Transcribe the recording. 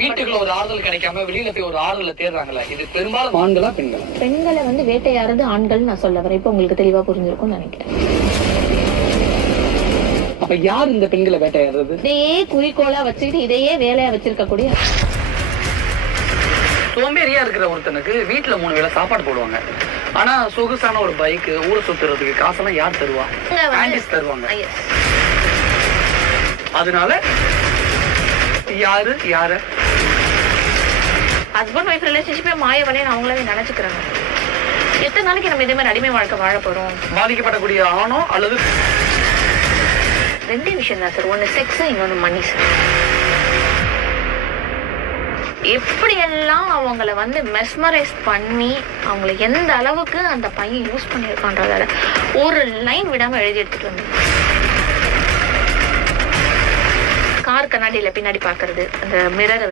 வீட்டுக்குள்ள ஒரு ஆறுதல் கிடைக்காம வெளியில போய் ஒரு ஆறுதல தேடுறாங்கல்ல, இது பெரும்பாலும் ஆண்களா பெண்களா? பெண்களை வந்து வேட்டையாடுறது ஆண்கள் நான் சொல்ல வரேன். இப்ப உங்களுக்கு தெளிவா புரிஞ்சிருக்கும்னு நினைக்கிறேன். அப்ப யார் இந்த பெண்களை வேட்டையாடுறது? இதையே குறிக்கோளா வச்சுக்கிட்டு இதையே வேலையா வச்சிருக்க கூடிய சோம்பேறியா இருக்கிற ஒருத்தனுக்கு வீட்டுல 3 வேளை சாப்பாடு போடுவாங்க. ஆனா சொகுசான ஒரு பைக், ஊரை சுத்துறதுக்கு காசெல்லாம் யார் தருவா? ஆண்டிஸ் தருவாங்க. அதனால யாரு ஹஸ்பண்ட் ஒய்ஃப் ரிலேஷன்ஷிப்பே மாயவனே அவங்களாவே நினைச்சுக்கிறாங்க. எத்தனை நாளைக்கு நம்ம இதே மாதிரி அடிமை வாழ்க்கை வாழ போறோம்? பாதிக்கப்படக்கூடிய ஆணோ அல்லது 2 விஷயம் தான் சார். ஒன்னு செக்ஸ், இன்னொன்னு மணி சார். எப்படியெல்லாம் அவங்கள வந்து மெஸ்மரைஸ் பண்ணி அவங்கள எந்த அளவுக்கு அந்த பையன் யூஸ் பண்ணியிருக்கான்றதால ஒரு லைன் விடாம எழுதி எடுத்துட்டு வந்து கார் கண்ணாடியில பின்னாடி பாக்குறது, அந்த மிரர்